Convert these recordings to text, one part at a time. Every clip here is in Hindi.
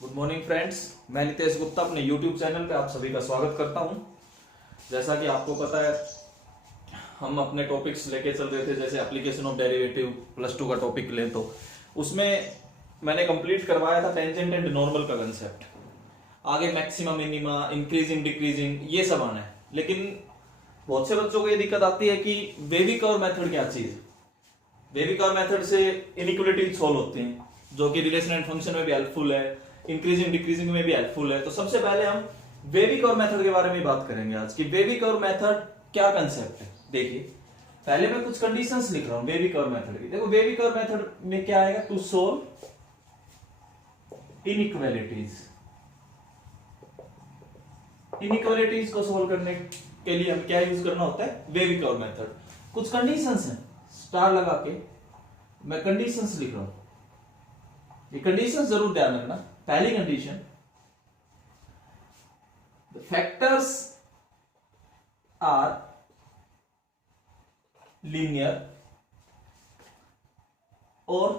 गुड मॉर्निंग फ्रेंड्स, मैं नितेश गुप्ता अपने यूट्यूब चैनल पे आप सभी का स्वागत करता हूं। जैसा कि आपको पता है, हम अपने टॉपिक्स लेके चल रहे थे, जैसे एप्लीकेशन ऑफ डेरिवेटिव प्लस 2 का टॉपिक ले तो उसमें मैंने कंप्लीट करवाया था टेंजेंट एंड नॉर्मल का कंसेप्ट। आगे मैक्सिमम, मिनिमा, इंक्रीजिंग, डिक्रीजिंग ये सब आना है। लेकिन बहुत से बच्चों को ये दिक्कत आती है कि वेवी कर्व मेथड क्या चीज है। वेवी कर्व मेथड से इनइक्वालिटी सॉल्व होती हैं, जो कि रिलेशन एंड फंक्शन में भी हेल्पफुल है, इंक्रीजिंग डिक्रीजिंग में भी हेल्पफुल है। तो सबसे पहले हम वेवी कर्व मेथड के बारे में बात करेंगे आज की। वेवी कर्व मेथड क्या कंसेप्ट है, देखिए पहले मैं कुछ कंडीशंस लिख रहा हूं वेवी कर्व मेथड की। देखो वेवी कर्व मेथड में क्या आएगा, टू सोल्व इनइक्वालिटीज। इनइक्वालिटीज को सोल्व करने के लिए हम क्या यूज करना होता है, वेवी कर्व मेथड। कुछ कंडीशंस हैं, स्टार लगा के मैं कंडीशंस लिख रहा हूं, ये कंडीशंस जरूर ध्यान रखना। पहली condition, the factors are linear और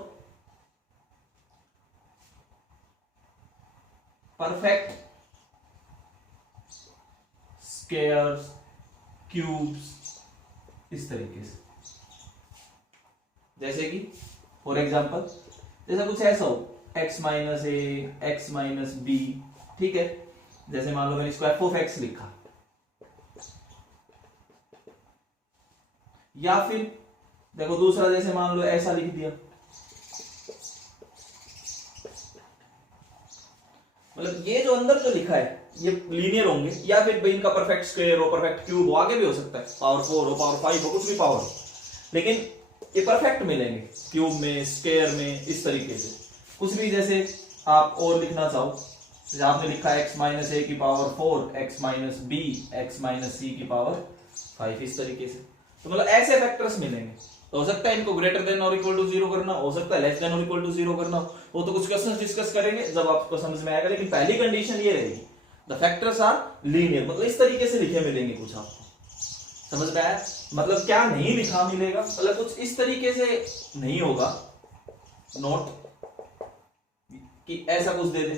परफेक्ट स्क्वायर्स, क्यूब्स, इस तरीके से। जैसे कि फॉर एग्जांपल, जैसे कुछ ऐसा हो x minus a, x minus B, ठीक है। जैसे मान लो मैंने इसको एफ ऑफ एक्स लिखा, या फिर देखो दूसरा, जैसे मान लो ऐसा लिख दिया, मतलब ये जो अंदर जो लिखा है ये लीनियर होंगे, या फिर इनका परफेक्ट स्क्वायर हो, परफेक्ट क्यूब हो, आगे भी हो सकता है, पावर 4 हो, पावर 5 हो, कुछ भी पावर हो, लेकिन ये परफेक्ट मिलेंगे क्यूब में, स्क्वायर में, इस तरीके से। कुछ भी जैसे आप और लिखना चाहो, जैसे आपने लिखा x माइनस ए की power 4, x minus b, x minus c की पावर 5, इस तरीके से। तो मतलब ऐसे फैक्टर्स मिलेंगे। तो हो सकता है इनको ग्रेटर देन और इक्वल टू 0 करना, हो सकता है लेस देन और इक्वल टू 0 करना। वो तो कुछ क्वेश्चन डिस्कस करेंगे जब आपको समझ में आएगा। लेकिन पहली कंडीशन ये रहेगी, द फैक्टर्स आर लीनियर, मतलब इस तरीके से लिखे मिलेंगे कुछ आपको। समझ में आया? मतलब क्या नहीं लिखा मिलेगा, मतलब कुछ इस तरीके से नहीं होगा, नोट कि ऐसा कुछ दे दे,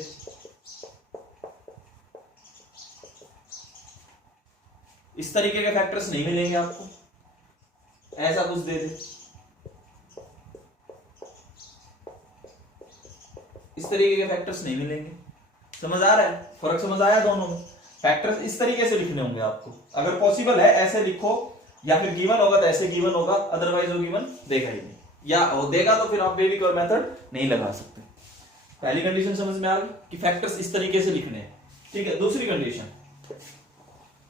इस तरीके के फैक्टर्स नहीं मिलेंगे आपको, ऐसा कुछ दे दे, इस तरीके के फैक्टर्स नहीं मिलेंगे। समझ आ रहा है? फर्क समझ आया दोनों में? फैक्टर्स इस तरीके से लिखने होंगे आपको। अगर पॉसिबल है ऐसे लिखो, या फिर गिवन होगा तो ऐसे गिवन होगा, अदरवाइज वो गिवन देखा ही नहीं, या वो देगा तो फिर आप वेवी कर्व मेथड नहीं लगा सकते। पहली कंडीशन समझ में आ गई कि फैक्टर्स इस तरीके से लिखने हैं, ठीक है। दूसरी कंडीशन,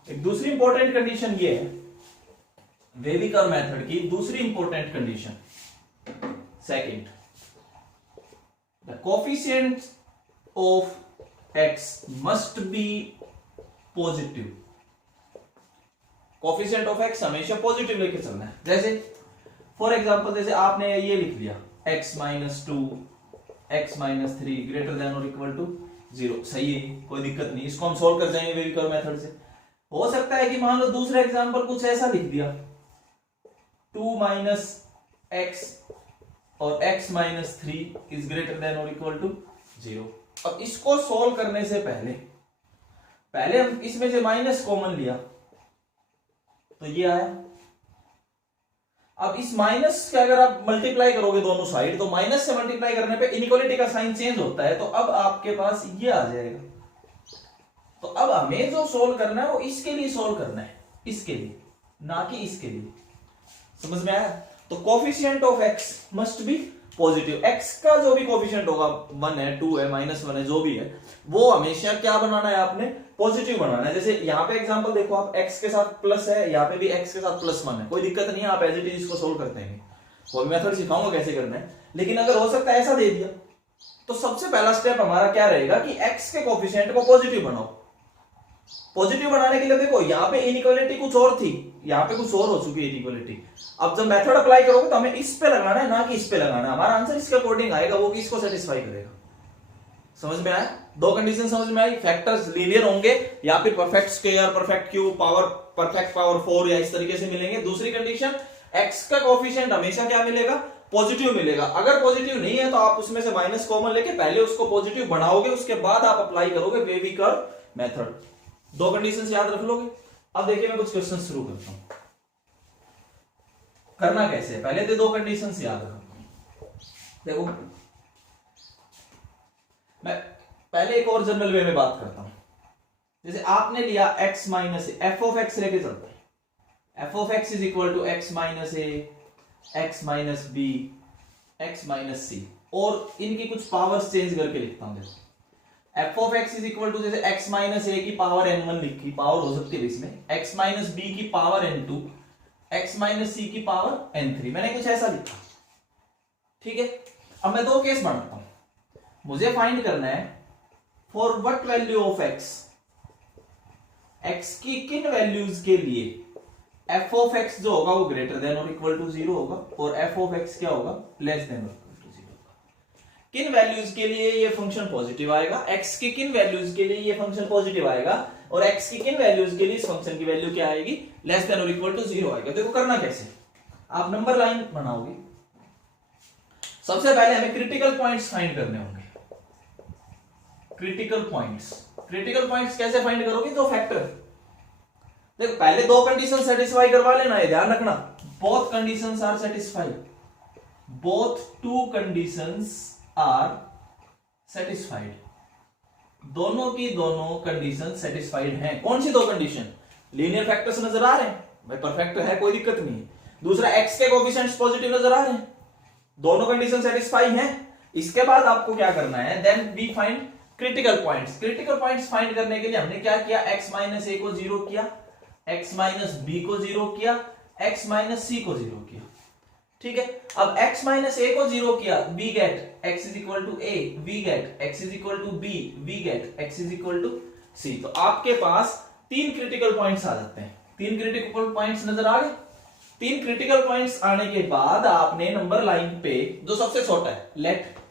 एक दूसरी इंपॉर्टेंट कंडीशन ये है वेवी कर्व मेथड की। दूसरी important condition, second, the coefficient of x must be positive. Coefficient of x हमेशा पॉजिटिव लेके चलना है। जैसे फॉर एग्जांपल, जैसे आपने ये लिख दिया x minus 2, x minus 3 greater than और इक्वल टू 0, सही है, कोई दिक्कत नहीं, इसको हम सोल्व कर जाएंगे वेवी कर्व मेथड से। हो सकता है कि मान लो दूसरा एग्जांपल कुछ ऐसा लिख दिया, 2 माइनस एक्स और x minus 3 is greater than और इक्वल टू 0। अब इसको सोल्व करने से पहले हम इसमें से माइनस कॉमन लिया तो ये आया। अब इस माइनस के अगर आप मल्टीप्लाई करोगे दोनों साइड, तो माइनस से मल्टीप्लाई करने पे इनइक्वालिटी का साइन चेंज होता है, तो अब आपके पास ये आ जाएगा। तो अब हमें जो सोल्व करना है वो इसके लिए सोल्व करना है, इसके लिए, ना कि इसके लिए। समझ में आया? तो coefficient of x must be positive. x का जो भी कोफिशिएंट होगा, 1 है, 2 है, -1 है, जो भी है, वो हमेशा क्या बनाना है आपने, पॉजिटिव बनाना है। जैसे यहाँ पे एग्जांपल देखो, आप x के साथ प्लस है, यहाँ पे भी x के साथ +1 है, कोई दिक्कत नहीं है, आप एज इट इज इसको सोल्व करते हैं। वो मेथड सिखाऊंगा कैसे करना है। लेकिन अगर हो सकता है ऐसा दे दिया, तो सबसे पहला स्टेप हमारा क्या रहेगा कि x के कोफिशिएंट को पॉजिटिव बनाओ। पॉजिटिव बनाने के लिए देखो, यहाँ पे इनइक्वालिटी कुछ और थी, यहाँ पे कुछ और हो चुकी है इनइक्वालिटी। अब जब मेथड अप्लाई करोगे तो हमें इस पे लगाना है, ना कि इस पे लगाना है। हमारा आंसर इसके अकॉर्डिंग आएगा, वो किसको सेटिस्फाई करेगा। समझ में आया? दो कंडीशन समझ में आई, फैक्टर्स लीनियर होंगे या फिर perfect square, perfect cube, power, perfect power 4 या इस तरीके से मिलेंगे। दूसरी कंडीशन, x का कोफिशिएंट हमेशा क्या मिलेगा, पॉजिटिव मिलेगा। अगर पॉजिटिव नहीं है तो आप उसमें से माइनस कॉमन लेके पहले उसको पॉजिटिव बनाओगे, उसके बाद आप अप्लाई करोगे वेवी कर्व मेथड। दो कंडीशंस याद रख लोगे। अब देखिए मैं कुछ क्वेश्चन शुरू करता हूं। करना कैसे है, पहले तो दो कंडीशंस याद रखो। देखो मैं पहले एक और जनरल वे में बात करता हूं। जैसे आपने लिया x minus f of x लेके चलते हैं, f of x is equal to x minus a, x minus b, x minus c, और इनकी कुछ पावर्स चेंज करके लिखता हूं। देखो f of x is equal to जैसे एक्स माइनस ए की पावर n1 लिखी, पावर हो सकती है इसमें, एक्स माइनस बी की power n2, x minus c की पावर n3, मैंने कुछ ऐसा लिखा। ठीक है, अब मैं दो केस बनाता हूं। मुझे फाइंड करना है for what value of x, x की किन वैल्यूज के लिए एफ ऑफ एक्स जो होगा वो ग्रेटर देन और इक्वल टू 0 होगा, और एफ ऑफ एक्स क्या होगा, लेस देन और इक्वल टू 0 होगा। किन वैल्यूज के लिए ये फंक्शन पॉजिटिव आएगा, एक्स की किन वैल्यूज के लिए ये फंक्शन पॉजिटिव आएगा, और एक्स की किन वैल्यूज के लिए इस फंक्शन की वैल्यू क्या आएगी, लेस देन और इक्वल टू 0 आएगा। देखो करना कैसे, आप नंबर लाइन बनाओगे। सबसे पहले हमें क्रिटिकल पॉइंट्स फाइंड करने होंगे। क्रिटिकल पॉइंट्स कैसे फाइंड करोगे, दो फैक्टर। देखो पहले दो कंडीशन सेटिस्फाई करवा लेना है, ध्यान रखना, both conditions are satisfied, both two conditions are satisfied, दोनों की दोनों कंडीशन सेटिस्फाइड हैं। कौन सी दो कंडीशन, लीनियर फैक्टर्स नजर आ रहे हैं, भाई परफेक्ट है, कोई दिक्कत नहीं है। दूसरा एक्स के कोएफिशिएंट्स पॉजिटिव नजर आ रहे हैं, दोनों कंडीशन सेटिस्फाई हैं। इसके बाद आपको क्या करना है, then we find critical points. Critical points find करने के लिए हमने क्या किया, x माइनस ए को 0 किया, x माइनस बी को 0 किया, x माइनस सी को 0 किया। ठीक है, अब x माइनस ए को 0 किया, we get x is equal to a, we get x is equal to b, we get x is equal to c. तो आपके पास तीन क्रिटिकल पॉइंट्स आ जाते हैं। तीन क्रिटिकल पॉइंट्स नजर आ गए। तीन क्रिटिकल पॉइंट्स आने के बाद आपने नंबर लाइन पे जो सबसे छोटा है, late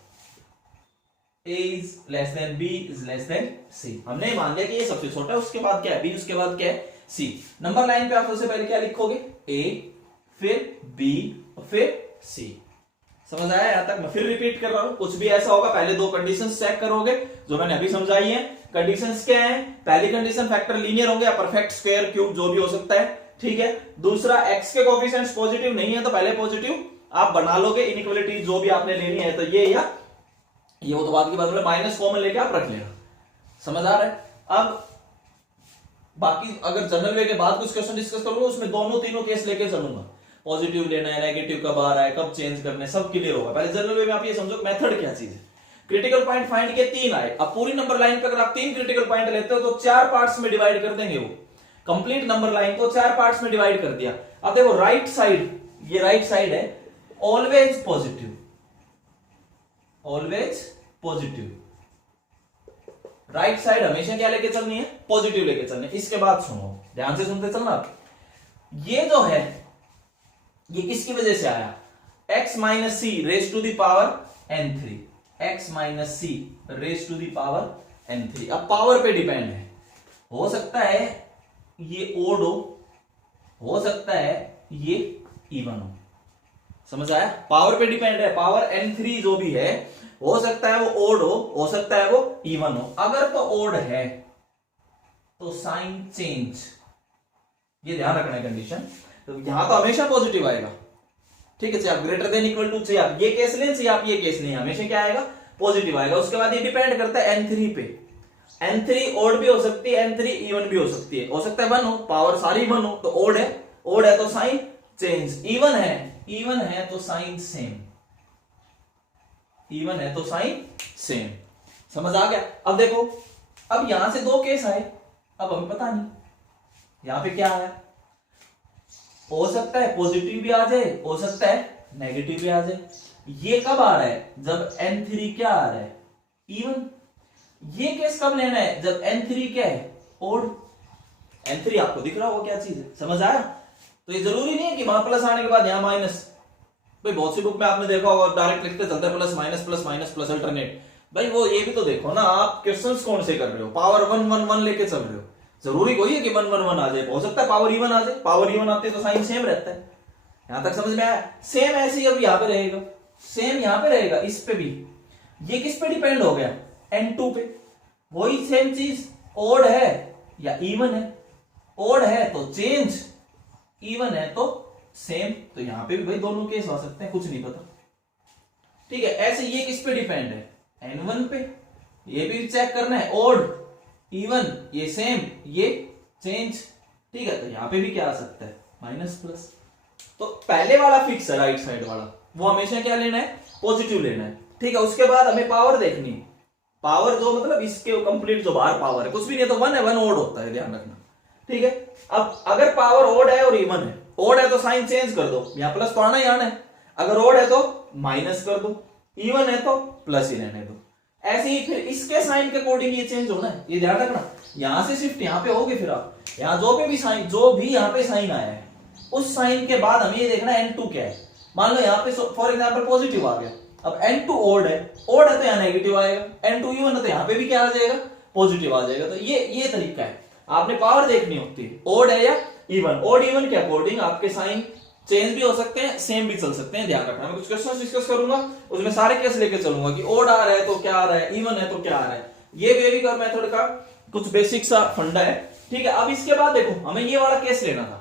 a is less than b is less than c, हमने मान लिया कि ये सबसे छोटा है, उसके बाद क्या है b, उसके बाद क्या है c। नंबर लाइन पे आप सबसे पहले क्या लिखोगे, a, फिर b, फिर c। समझ आया यहां तक? मैं फिर रिपीट कर रहा हूं, कुछ भी ऐसा होगा पहले दो कंडीशंस चेक करोगे जो मैंने अभी समझाई है। कंडीशंस क्या है, पहली कंडीशन फैक्टर लीनियर होंगे या परफेक्ट, स्क्वायर, क्यूब, जो भी हो सकता है। ठीक है, दूसरा x के कोएफिशिएंट्स पॉजिटिव नहीं है तो पहले पॉजिटिव आप बना लोगे, इनइक्वालिटी जो भी आपने लेनी है, तो ये या ये वो तो बाद की बात है, माइनस कॉमन लेके आप रख लेना। समझ आ रहा है? अब बाकी अगर जनरल वे के बाद कुछ क्वेश्चन डिस्कस करूंगा उसमें दोनों तीनों केस लेके चलूंगा, पॉजिटिव लेना है, नेगेटिव कब आ रहा है, कब चेंज करना है, सब क्लियर होगा। पहले जनरल वे में आप ये समझो मेथड क्या चीज है। क्रिटिकल पॉइंट फाइंड के तीन आए, अब पूरी नंबर लाइन पे अगर आप तीन क्रिटिकल पॉइंट लेते हो तो चार पार्ट्स में डिवाइड कर देंगे, वो कंप्लीट नंबर लाइन को चार पार्ट्स में डिवाइड कर दिया। अब देखो राइट साइड, ये राइट साइड है, always positive, always positive. Right side हमेशा क्या लेके चलनी है, पॉजिटिव लेके चलनी है। इसके बाद सुनो, ध्यान से सुनते चलना। ये जो है ये किसकी वजह से आया, x minus C raise to the power n3, x minus C raise to the power n3। अब पावर पे डिपेंड है, हो सकता है ये ओड हो सकता है ये इवन हो। समझ आया? पावर पे डिपेंड है, पावर n3 जो भी है हो सकता है वो ओड हो सकता है वो इवन हो। अगर तो ओड है तो साइन चेंज, ये ध्यान रखना है कंडीशन। तो यहां तो हमेशा पॉजिटिव आएगा। ठीक है, चाहे आप ग्रेटर देन इक्वल टू, चाहे आप ये केस लें चाहे आप ये केस लें, हमेशा क्या आएगा, पॉजिटिव आएगा। उसके बाद ये डिपेंड करता है n3 पे, n3 ओड भी हो सकती है, n3 इवन भी हो सकती है। हो सकता है 1 हो, पावर सारी 1 हो तो ओड है तो साइन चेंज, इवन है तो साइन सेम, इवन है तो साइन सेम। समझ आ गया? अब देखो, अब यहां से दो केस आए, अब हमें पता नहीं यहां पे क्या आया, हो सकता है पॉजिटिव भी आ जाए, हो सकता है नेगेटिव भी आ जाए। ये कब आ रहा है, जब n3 क्या आ रहा है, इवन। ये केस कब लेना है, जब n3 क्या है, ओड। n3 आपको दिख रहा होगा क्या चीज है, समझ आया? तो ये जरूरी नहीं है कि वहां प्लस आने के बाद यहां माइनस। भाई बहुत सी बुक में आपने देखा होगा डायरेक्ट लिखते चलते हैं plus minus plus minus plus alternate. भाई वो ये भी तो देखो ना, आप क्वेश्चंस कौन से कर रहे हो, पावर 1 1 1 लेके चल रहे हो। जरूरी कोई है कि 1 1 1 आ जाए, हो सकता है पावर इवन आ जाए, पावर इवन आते तो साइन सेम रहता है। यहां तक समझ में आया? सेम ऐसे ही अब यहां पे रहेगा। सेम यहां पे रहेगा, इस पे भी। ये किस पे डिपेंड हो गया, N2 पे। वही सेम चीज, ओड है या इवन है, ओड है तो चेंज, इवन है तो सेम। तो यहां पे भी भाई दोनों केस हो सकते हैं, कुछ नहीं पता। ठीक है, ऐसे ये किस पे डिपेंड है, N1 पे। ये भी चेक करना है, ओड इवन, ये सेम, ये चेंज। ठीक है, तो यहां पे भी क्या आ सकता है, माइनस प्लस। तो पहले वाला फिक्स है, राइट साइड वाला, वो हमेशा क्या लेना है, पॉजिटिव लेना है। ठीक है, उसके बाद हमें पावर देखनी है। पावर जो मतलब इसके कंप्लीट जो बाहर पावर है, कुछ भी नहीं तो 1 है, 1 ओड होता है, ध्यान रखना। ठीक है, अब अगर पावर ओड है और इवन है, ओड है तो साइन चेंज कर दो, यहां प्लस तो आना ही आना है। अगर ओड है तो माइनस कर दो, इवन है तो प्लस ही रहने दो। ऐसे ही फिर इसके साइन के अकॉर्डिंग ये चेंज होना है, ये ध्यान रखना। यहां से शिफ्ट यहां पे होगी, फिर आप यहां जो भी यहां पे साइन आया है, उस साइन के बाद हमें ये देखना है N2 क्या है। मान लो यहाँ पे फॉर एग्जांपल पॉजिटिव आ गया, अब N2 ओड है तो यहाँ नेगेटिव आएगा, N2 इवन है तो यहाँ पे भी क्या आ जाएगा, पॉजिटिव आ जाएगा। तो ये तरीका है, आपने पावर देखनी होती है, ओड है या इवन। ओड इवन के अकॉर्डिंग आपके साइन चेंज भी हो सकते हैं, सेम भी चल सकते हैं, ध्यान रखना। मैं कुछ क्वेश्चन डिस्कस करूंगा, उसमें सारे केस लेके चलूंगा कि ओड आ रहा है तो क्या आ रहा है, इवन है तो क्या आ रहा है। ये वेविकर मेथड का कुछ बेसिक सा फंडा है। ठीक है, अब इसके बाद देखो, हमें ये वाला केस लेना था,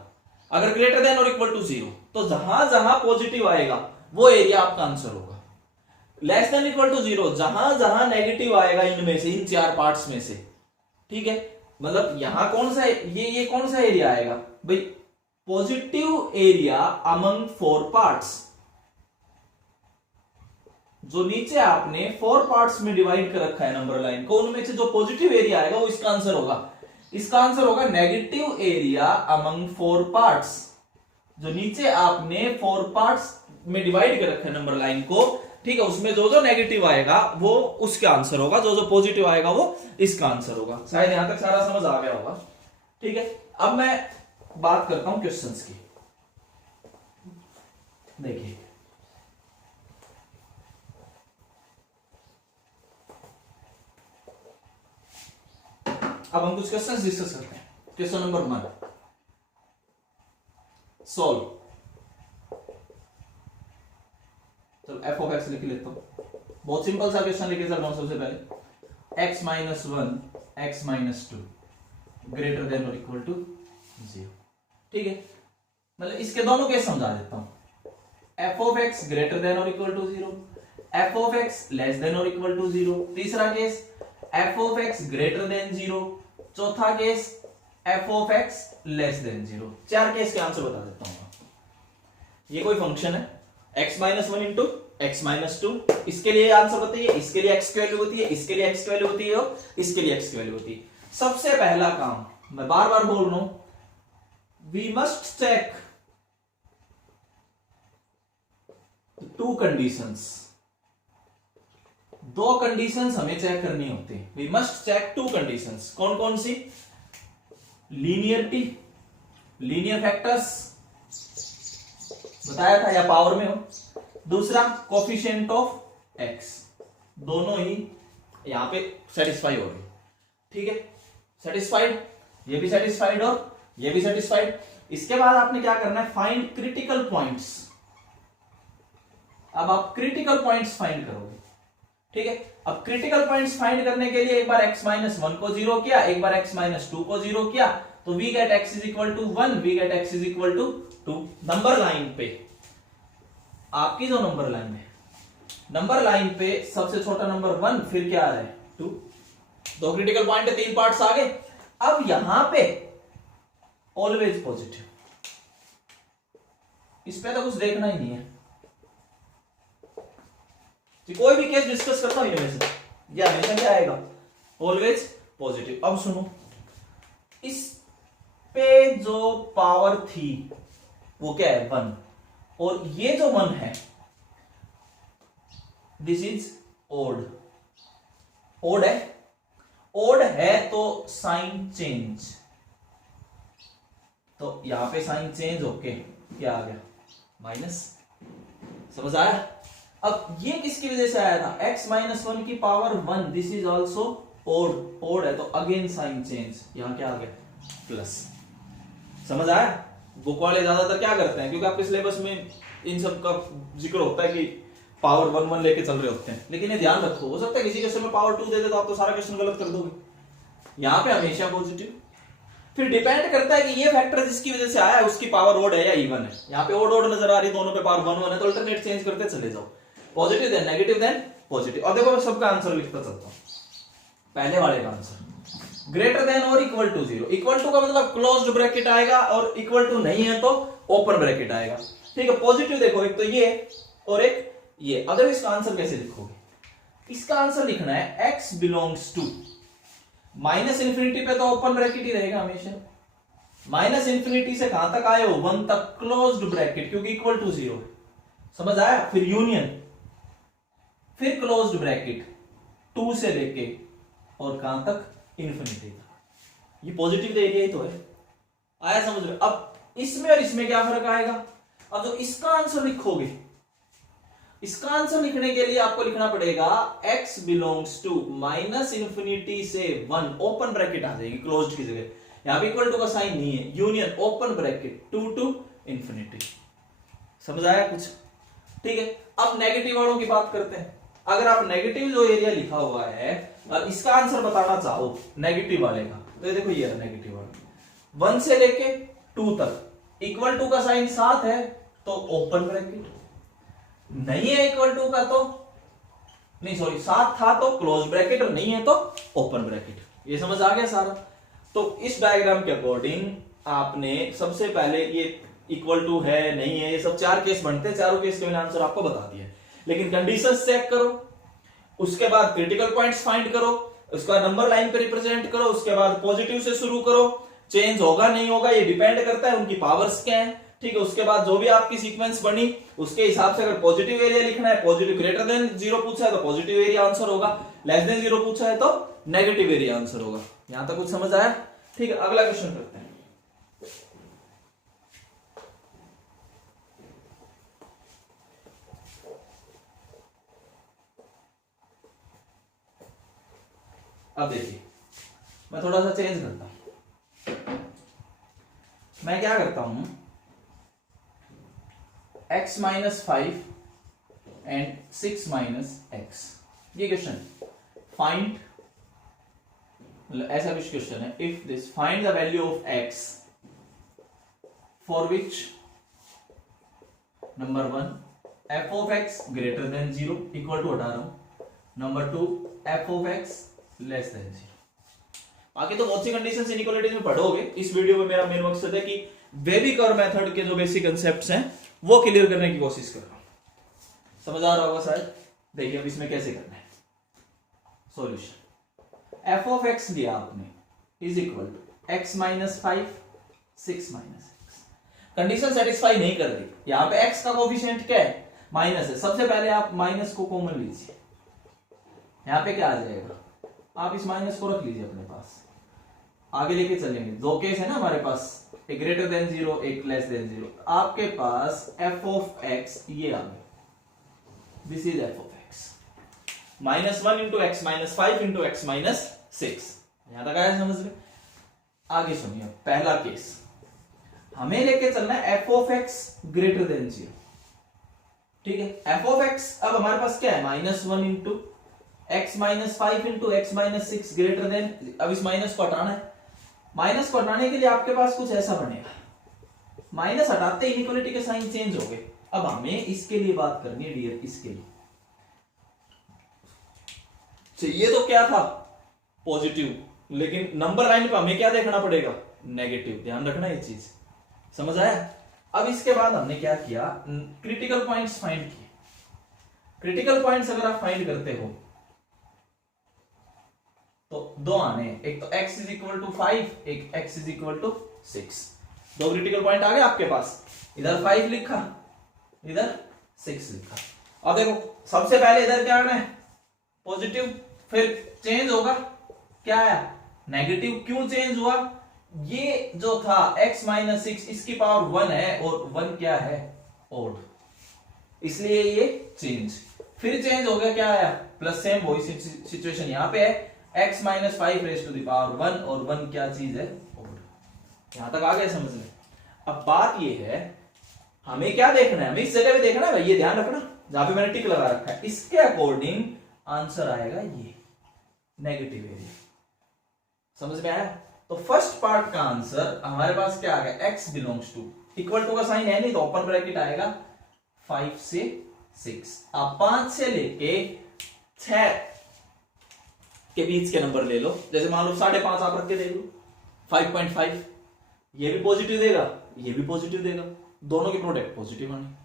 अगर ग्रेटर देन और इक्वल टू 0, तो जहां जहां पॉजिटिव आएगा वो एरिया आपका आंसर होगा। लेस देन इक्वल टू 0, जहां जहां नेगेटिव आएगा इनमें से, इन 4 पार्ट्स में से। ठीक है, मतलब यहां कौन सा, ये कौन सा एरिया आएगा भाई, पॉजिटिव एरिया अमंग 4 पार्ट्स। जो नीचे आपने 4 पार्ट्स में डिवाइड कर रखा है नंबर लाइन को, उनमें से जो पॉजिटिव एरिया आएगा वो इसका आंसर होगा। इसका आंसर होगा नेगेटिव एरिया अमंग 4 पार्ट्स। जो नीचे आपने 4 पार्ट्स में डिवाइड कर रखा है नंबर लाइन को, ठीक है, उसमें जो जो नेगेटिव आएगा वो उसका आंसर होगा, जो जो पॉजिटिव आएगा वो इसका आंसर होगा। शायद यहां तक सारा समझ आ गया होगा। ठीक है, अब मैं बात करता हूं क्वेश्चंस की। देखिए, अब हम कुछ क्वेश्चंस डिस्कस करते हैं। Question number 1, solve. चलो एफ ऑफ एक्स लिख लेता हूं, बहुत सिंपल सा क्वेश्चन लेके चल रहा हूं। सबसे पहले x minus 1 x minus 2 greater than और इक्वल टू 0। ठीक है, मतलब इसके दोनों केस समझा देता हूं। F of x greater than और equal to 0, f of x less than और इक्वल टू 0। तीसरा case f of x greater than 0। चौथा case f of x less than 0। 4 case के आंसर बता देता हूं। ये कोई फंक्शन है x minus 1 into x minus 2, इसके लिए आंसर बताइए, इसके लिए x की वैल्यू होती है, इसके लिए x की वैल्यू होती है और इसके लिए x की वैल्यू होती है। सबसे पहला काम, मैं बार बार बोल रहा हूं, we must check 2 conditions. 2 conditions हमें चेक करनी होती है। We must check 2 conditions. कौन कौन सी, लीनियरिटी, लीनियर फैक्टर्स बताया था, या पावर में हो। दूसरा कोफिशिएंट ऑफ एक्स, दोनों ही यहां पे सेटिस्फाई हो गए। ठीक है, सेटिस्फाइड, ये भी सेटिस्फाइड और ये भी सेटिस्फाइड। इसके बाद आपने क्या करना है, फाइंड क्रिटिकल पॉइंट्स। अब आप क्रिटिकल पॉइंट्स फाइंड करोगे। ठीक है, अब क्रिटिकल पॉइंट्स फाइंड करने के लिए एक बार x माइनस 1 को 0 किया, एक बार x माइनस 2 को 0 किया, तो we get x is equal to 1, we get x is equal to 2। Number line पे आपकी जो नंबर लाइन है, नंबर लाइन पे सबसे छोटा नंबर 1, फिर क्या आ रहा है 2। 2 क्रिटिकल पॉइंट है, 3 पार्ट्स आ गए। अब यहां पे ऑलवेज पॉजिटिव, इस पे तो कुछ देखना ही नहीं है। कोई भी केस डिस्कस करता हूं इनमें से, ये हमेशा क्या आएगा, ऑलवेज पॉजिटिव। अब सुनो, इस पे जो पावर थी वो क्या है, 1, और ये जो 1 है दिस इज ओड। ओड है, ओड है तो साइन चेंज, तो यहां पे साइन चेंज होके क्या आ गया, माइनस। समझ आया। अब ये किसकी वजह से आया था, x माइनस 1 की power 1, this is also odd. Odd है तो अगेन साइन चेंज, यहां क्या आ गया, प्लस। समझ आया। बुक वाले ज्यादातर क्या करते हैं, क्योंकि आपके सिलेबस में इन सब का जिक्र होता है कि पावर 1 लेके चल रहे होते हैं, लेकिन ये ध्यान रखो, हो सकता है किसी क्वेश्चन में पावर 2 दे दे तो आप तो सारा क्वेश्चन गलत कर दोगे। यहाँ पे हमेशा पॉजिटिव। फिर डिपेंड करता है कि ये फैक्टर जिसकी वजह से आया है उसकी पावर ओड है या इवन है। यहाँ पे ओड ओड नजर आ रही है, दोनों पे पावर 1 1 है, तो अल्टरनेट चेंज करते चले जाओ, positive then negative then positive. और देखो मैं सबका आंसर लिखता चलता हूँ। पहले वाले का आंसर ग्रेटर देन और इक्वल टू 0। इक्वल टू का मतलब क्लोज्ड ब्रैकेट आएगा और इक्वल टू नहीं है तो ओपन ब्रैकेट आएगा। ठीक है, पॉजिटिव देखो, एक तो ये और एक ये। अगर इसका आंसर कैसे लिखोगे? इसका आंसर लिखना है x belongs to minus infinity पे तो ओपन ब्रैकेट ही रहेगा हमेशा, माइनस इंफिनिटी से कहां तक आए हो 1 तक क्लोज्ड ब्रैकेट, क्योंकि इक्वल टू 0। समझ आया? फिर यूनियन, फिर क्लोज्ड ब्रैकेट 2 से लेके और कहां तक? इंफिनिटी तक। ये पॉजिटिव एरिया ही तो है, आया समझ में? अब इसमें और इसमें क्या फर्क आएगा? अब जो इसका आंसर लिखोगे, इसका आंसर लिखने के लिए आपको लिखना पड़ेगा x belongs to minus infinity से 1, ओपन ब्रैकेट आ जाएगी क्लोज्ड की जगह। यहां पे इक्वल टू का साइन नहीं है, union open bracket 2 to infinity. समझ आया कुछ? ठीक है, अब नेगेटिव वालों की बात करते हैं। अगर आप नेगेटिव जो एरिया लिखा हुआ है और इसका आंसर बताना चाहो नेगेटिव वाले का, तो ये देखो ये है नेगेटिव वाला, 1 से लेके 2 तक, इक्वल टू का साइन साथ है तो ओपन ब्रैकेट, नहीं है इक्वल टू का तो नहीं, सॉरी साथ था तो क्लोज ब्रैकेट, और नहीं है तो ओपन ब्रैकेट। ये समझ आ गया सारा? तो इस डायग्राम के अकॉर्डिंग आपने सबसे पहले ये इक्वल टू है नहीं है, ये सब 4 केस बनते हैं, चारों केस के मैंने आंसर आपको बता दिया है। लेकिन कंडीशंस चेक करो, उसके बाद क्रिटिकल पॉइंट्स फाइंड करो, उसका नंबर लाइन पे रिप्रेजेंट करो, उसके बाद पॉजिटिव से शुरू करो, चेंज होगा नहीं होगा ये डिपेंड करता है उनकी पावर्स क्या है। ठीक है, उसके बाद जो भी आपकी सीक्वेंस बनी उसके हिसाब से अगर पॉजिटिव एरिया लिखना है, पॉजिटिव ग्रेटर देन 0 पूछा है तो पॉजिटिव एरिया आंसर होगा, लेस देन 0 पूछा है तो नेगेटिव एरिया आंसर होगा। यहां तक कुछ समझ आया? ठीक है, अगला क्वेश्चन करते हैं। अब देखिए, मैं थोड़ा सा चेंज करता हूं। मैं क्या करता हूं, x minus 5 and 6 minus x, ये क्वेश्चन फाइंड, ऐसा कुछ क्वेश्चन है, if this find the value of x for which number 1 f of x greater than 0, equal to हटा रहा हूं, number 2 f of x less than 0। बाकी तो बहुत सी कंडीशंस इनइक्वालिटीज में पढ़ोगे। इस वीडियो में मेरा मेन मकसद है कि वेबी कर्व मेथड के जो बेसिक कांसेप्ट्स हैं वो क्लियर करने की कोशिश कर रहा हूं। समझ आ रहा होगा शायद। देखिए अब इसमें कैसे करना है सॉल्यूशन। f ऑफ x लिया आपने is equal to x minus 5 6 minus x. Condition satisfy नहीं कर रही। यहां पे x का कोफिशिएंट क्या है? माइनस है। सबसे पहले आप माइनस को कॉमन लीजिए, यहां पे क्या आ जाएगा? आप इस माइनस को रख लीजिए अपने पास, आगे लेके चलेंगे। दो केस है ना हमारे पास, एक ग्रेटर देन 0 एक लेस देन 0। आपके पास f ऑफ x ये आ गया, this is f of x minus 1 into x minus 5 into x minus 6। यहां तक आया समझ में? आगे सुनिए, पहला केस हमें लेके चलना है f of x greater than 0। ठीक है, f ऑफ x अब हमारे पास क्या है? Minus 1 into x minus 5 into x minus 6 greater than, अब इस माइनस को हटाना है। माइनस को हटाने के लिए आपके पास कुछ ऐसा बनेगा, माइनस हटाते इनइक्वालिटी के साइन चेंज हो गए। अब हमें इसके लिए बात करनी है डियर, इसके लिए चाहिए तो क्या था? पॉजिटिव, लेकिन नंबर लाइन पे हमें क्या देखना पड़ेगा? नेगेटिव। ध्यान रखना ये चीज, समझ आया? अब इसके बाद हमने क्या किया? क्रिटिकल पॉइंट्स फाइंड किए। क्रिटिकल पॉइंट्स अगर आप फाइंड करते हो तो दो आने, एक तो x इज इक्वल टू 5, एक x इज इक्वल टू 6। दो क्रिटिकल पॉइंट आ गए आपके पास, इधर 5 लिखा, इधर 6 लिखा। अब देखो सबसे पहले इधर क्या आना है? पॉजिटिव, फिर चेंज होगा क्या है? नेगेटिव। क्यों चेंज हुआ? ये जो था x माइनस 6 इसकी पावर 1 है और 1 क्या है? ओड, इसलिए ये चेंज। फिर चेंज हो गया, क्या आया? प्लस। सेम वही सिचुएशन यहां पे है, x minus 5 raise to the power 1 और 1 क्या चीज है? ओड। यहां तक आ गया समझ में? अब बात ये है हमें क्या देखना है? हमें इस जगह पे देखना है भाई, ये ध्यान रखना, जहां पे मैंने टिक लगा रखा है, इसके अकॉर्डिंग आंसर आएगा ये नेगेटिव एरिया। समझ में आया? तो फर्स्ट पार्ट का आंसर हमारे पास क्या आ गया, x belongs to, equal to का साइन है नहीं तो ओपन ब्रैकेट आएगा 5 से 6। आप 5 से लेके 6 के बीच के नंबर ले लो, जैसे मान लो 5.5 आप रख के देख लो, 5.5, ये भी पॉजिटिव देगा, ये भी पॉजिटिव देगा, दोनों की प्रोडक्ट पॉजिटिव आनी।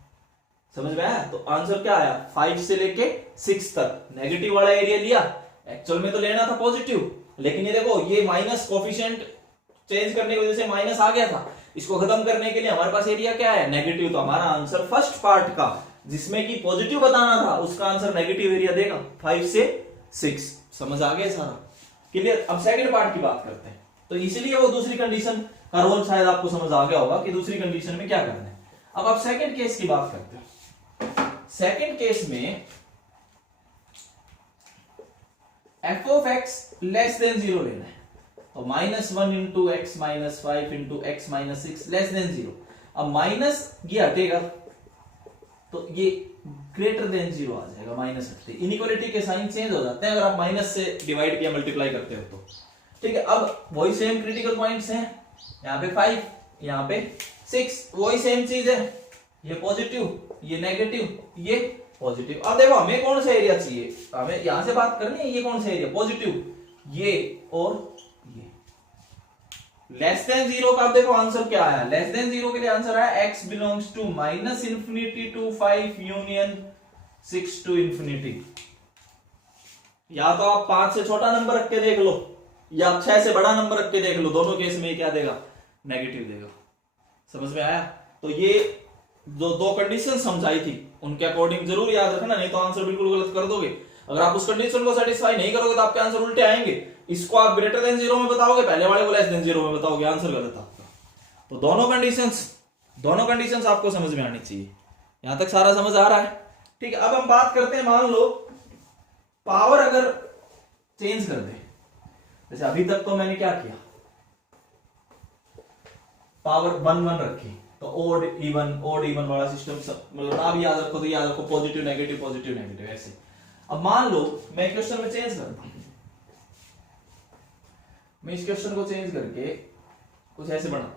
समझ में आया? तो आंसर क्या आया, 5 से लेके 6 तक नेगेटिव वाला एरिया लिया, एक्चुअल में तो लेना था पॉजिटिव, लेकिन ये देखो ये माइनस कोफिशिएंट चेंज करने की वजह से माइनस आ गया था, इसको खत्म करने के लिए हमारे पास एरिया क्या है, नेगेटिव। तो हमारा आंसर फर्स्ट पार्ट का जिसमें कि पॉजिटिव बताना था उसका आंसर नेगेटिव एरिया देगा 5 से 6। समझ आ गया सारा? क्लियर? अब सेकंड पार्ट की बात करते हैं। तो इसलिए वो दूसरी कंडीशन का रोल शायद आपको समझ आ गया होगा कि दूसरी कंडीशन में क्या करना है। अब आप सेकंड केस की बात करते हैं। सेकंड केस में f of x less than 0 लेना है, तो -1 into x minus 5 into x minus 6 less than 0। अब माइनस ये हटेगा तो ये ग्रेटर देन 0 आ जाएगा, माइनस हटते इनइक्वालिटी के साइन चेंज हो जाते हैं अगर आप माइनस से डिवाइड किया मल्टीप्लाई करते हो तो। ठीक है, अब वही सेम क्रिटिकल पॉइंट्स हैं, यहाँ पे 5 यहाँ पे 6, वही सेम चीज है, ये पॉजिटिव ये नेगेटिव ये पॉजिटिव। अब देखो हमें कौन सा एरिया चाहिए, हमें यहां से बात करनी है, ये कौन सा एरिया, पॉजिटिव ये और ये। लेस देन 0 का अब देखो आंसर क्या आया, लेस देन 0 के लिए आंसर आया x belongs to -∞ to 5 union 6 to infinity. या तो आप 5 से छोटा नंबर रख के देख लो या 6 से बड़ा नंबर रख के देख लो, दोनों केस में क्या देगा, नेगेटिव देगा। समझ में आया? तो ये जो दो कंडीशन समझाई थी उनके अकॉर्डिंग जरूर याद रखना, नहीं तो आंसर बिल्कुल गलत कर दोगे। अगर आप उस कंडीशन को सेटिस्फाई नहीं करोगे तो आपके आंसर उल्टे आएंगे। इसको आप ग्रेटर देन 0 में बताओगे, पहले वाले को लेस देन 0 में बताओगे, आंसर गलत आपका। तो दोनों कंडीशंस आपको समझ में आनी चाहिए। यहां तक सारा समझ आ रहा है? ठीक है, अब हम बात करते हैं, मान लो पावर अगर चेंज कर दे, जैसे अभी तक तो मैंने क्या किया, पावर 1 1 रखी, तो ओड इवन वाला सिस्टम, मतलब ना भी याद रखो तो याद रखो पॉजिटिव नेगेटिव ऐसे। अब मान लो मैं क्वेश्चन में चेंज करता हूं, मैं इस क्वेश्चन को चेंज करके कुछ ऐसे बना,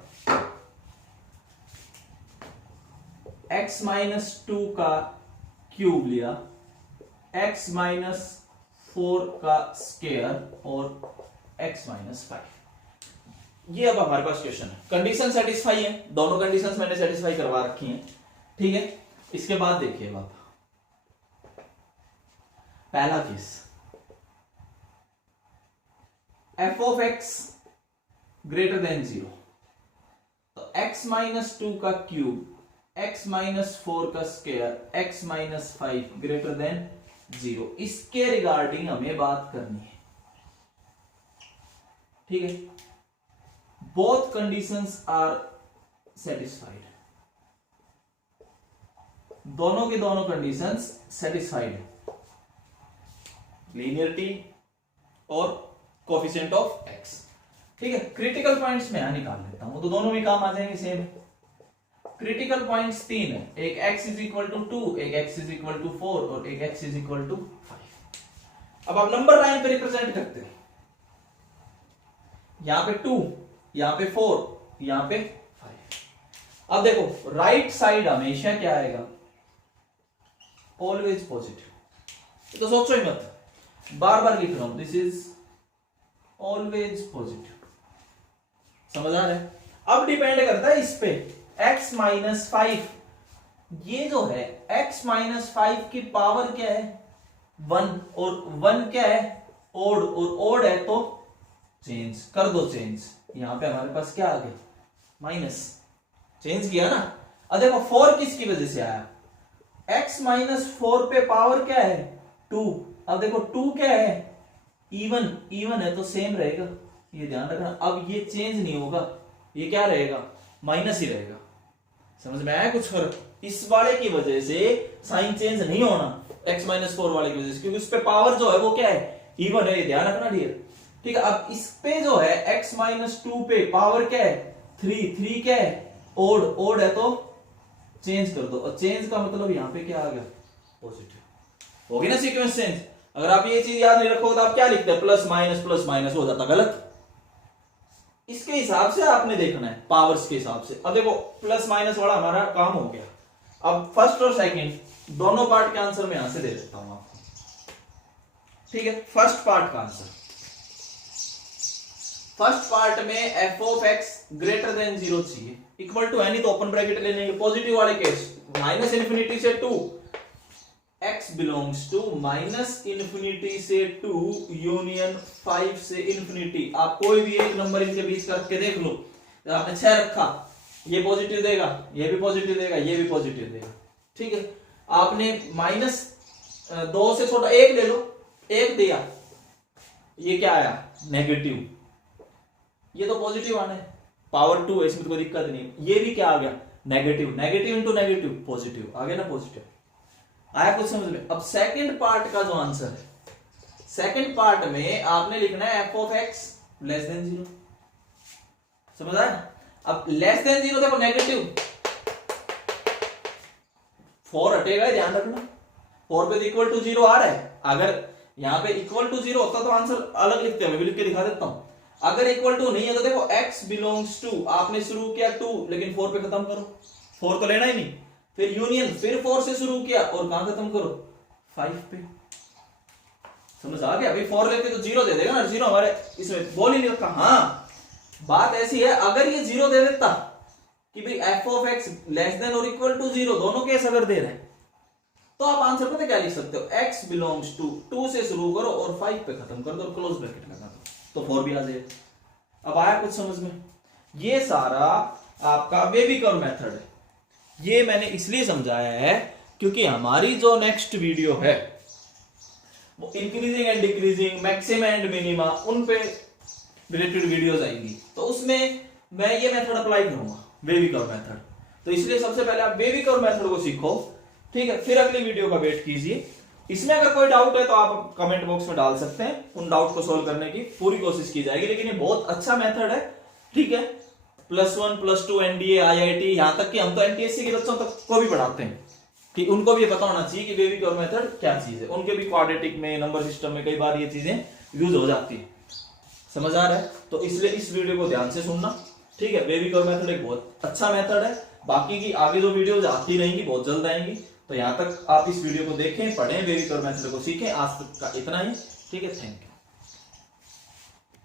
x माइनस 2 का क्यूब लिया, x माइनस 4 का स्क्वायर और x माइनस 5। ये अब हमारे पास क्वेश्चन है, कंडीशन सेटिस्फाई है, दोनों कंडीशंस मैंने सेटिस्फाई करवा रखी हैं। ठीक है, इसके बाद देखिए आप पहला case, f of x greater than 0, तो x माइनस 2 का क्यूब, x माइनस 4 का square, x minus 5 greater than 0, इसके रिगार्डिंग हमें बात करनी है। ठीक है, both conditions are satisfied, दोनों के दोनों कंडीशंस सेटिस्फाइड है, लीनियरिटी और कोफिशिएंट ऑफ x। ठीक है, क्रिटिकल पॉइंट्स में यहां निकाल लेता हूं तो दोनों में काम आ जाएंगे सेम। क्रिटिकल पॉइंट्स 3 है, एक x इज इक्वल टू 2, एक x इज इक्वल टू 4 और एक x इज इक्वल टू 5। अब आप नंबर लाइन पे रिप्रेजेंट करते हैं, यहां पे 2, यहां पे 4, यहां पे 5। अब देखो राइट साइड हमेशा क्या आएगा, ऑलवेज पॉजिटिव। तो सोचो ही मत, बार बार लिख रहा हूं, दिस इज ऑलवेज पॉजिटिव। समझ आ रहा है? अब डिपेंड करता है इस पे, x माइनस 5, ये जो है x माइनस 5 की पावर क्या है, 1, और 1 क्या है, ओड, और ओड है तो चेंज कर दो, चेंज। यहां पे हमारे पास क्या आ गया, माइनस, चेंज किया ना। अब देखो 4 किसकी वजह से आया, x माइनस 4 पे पावर क्या है, 2। अब देखो 2 क्या है, इवन है तो सेम रहेगा, ये ध्यान रखना। अब ये चेंज नहीं होगा, ये क्या रहेगा, माइनस ही रहेगा। समझ में आया कुछ फर्क? इस वाले की वजह से साइन चेंज नहीं होना, x माइनस 4 वाले की वजह से, क्योंकि उस पे पावर जो है वो क्या है, इवन है, ये ध्यान रखना डियर। ठीक है, अब इस पे जो है x माइनस 2 पे पावर क्या है, 3 क्या है, ओड है तो चेंज कर दो, और चेंज का मतलब यहां पे क्या आ गया, पॉजिटिव। होगी ना सीक्वेंस चेंज। अगर आप ये चीज याद नहीं रखोगे तो आप क्या लिखते हैं, प्लस माइनस हो जाता, गलत। इसके हिसाब से आपने देखना है, पावर्स के हिसाब से। अब देखो प्लस माइनस वाला हमारा काम हो गया। अब फर्स्ट और सेकंड दोनों पार्ट के आंसर मैं यहां से दे देता हूं आपको, ठीक है। फर्स्ट पार्ट का आंसर, फर्स्ट पार्ट में F of x greater than 0 चाहिए, इक्वल टू है नहीं तो ओपन ब्रैकेट ले लेंगे। पॉजिटिव वाले केस माइनस इन्फिनिटी से 2, x belongs to minus infinity से 2 यूनियन 5 से इन्फिनिटी। आप कोई भी एक नंबर इनके बीच का रख के देख लो, तो आपने 6 रखा, ये पॉजिटिव देगा, ये भी पॉजिटिव देगा, ये भी पॉजिटिव देगा, ठीक है। आपने माइनस 2 से छोटा 1 ले लो, 1 दिया, ये क्या आया, नेगेटिव, ये तो पॉजिटिव आना है, पावर 2 है, इसमें तो कोई दिक्कत नहीं। ये भी क्या आ गया, negative, negative into negative positive, आ गया ना पॉजिटिव। आया कुछ समझ में। अब सेकंड पार्ट का जो आंसर है, सेकंड पार्ट में आपने लिखना है F of x less than 0, समझ आया। अब लेस देन 0 देखो नेगेटिव, 4 हटेगा, ध्यान रखना, 4 पे इक्वल टू 0 आ रहा है। अगर यहां पे इक्वल टू 0 होता तो आंसर अलग लिखते हैं, मैं भी लिख के दिखा देता हूं। अगर इक्वल टू नहीं है तो देखो x बिलोंग्स टू, आपने शुरू किया 2 लेकिन 4 पे खत्म करो, 4 तो लेना ही नहीं, फिर यूनियन, फिर 4 से शुरू किया और कहां खत्म करो, 5 पे। समझ आ गया भाई, 4 लेते तो 0 दे देगा ना, 0 हमारे इसमें बोल ही नहीं रखा। हाँ बात ऐसी है, अगर ये 0 दे देता कि भाई F of x less than और इक्वल टू 0 दोनों केस अगर दे रहे हैं, तो आप आंसर पता क्या लिख सकते हो, x बिलोंग्स टू 2 से शुरू करो और 5 पे खत्म कर दो और क्लोज ब्रैकेट लगा दो, तो 4 भी आ जाएगा। अब आया कुछ समझ में। ये सारा आपका बेबी कर्व मेथड है। ये मैंने इसलिए समझाया है क्योंकि हमारी जो नेक्स्ट वीडियो है वो increasing and decreasing, maximum and minima, उन पे रिलेटेड वीडियोस आएंगी, तो उसमें मैं ये मेथड अप्लाई करूंगा, बेबी कर्व मेथड। तो इसलिए सबसे पहले आप बेबी कर्व मेथड को सीखो, ठीक है, फिर अगली वीडियो का वेट कीजिए। इसमें अगर कोई डाउट है तो आप कमेंट बॉक्स में डाल सकते हैं, उन डाउट को सोल्व करने की पूरी कोशिश की जाएगी। लेकिन ये बहुत अच्छा मेथड है, ठीक है। +1 +2 एनडीए IIT, यहां तक कि हम तो एनटीएससी के बच्चों तक को भी पढ़ाते हैं कि उनको भी पता होना चाहिए कि बेबी कर्व मेथड क्या चीज है। उनके भी क्वाड्रेटिक में, नंबर सिस्टम में कई बार ये चीजें यूज हो जाती है, समझ आ रहा है। तो इसलिए इस वीडियो को ध्यान से सुनना, ठीक है। बेबी कर्व मेथड एक बहुत अच्छा मेथड है। बाकी की आगे जो वीडियोज आती रहेंगी, बहुत जल्द आएंगी, तो यहां तक आप इस वीडियो को देखें, पढ़ें, बेबी कर्व मेथड को सीखें। आज तक का इतना ही, ठीक है, थैंक यू।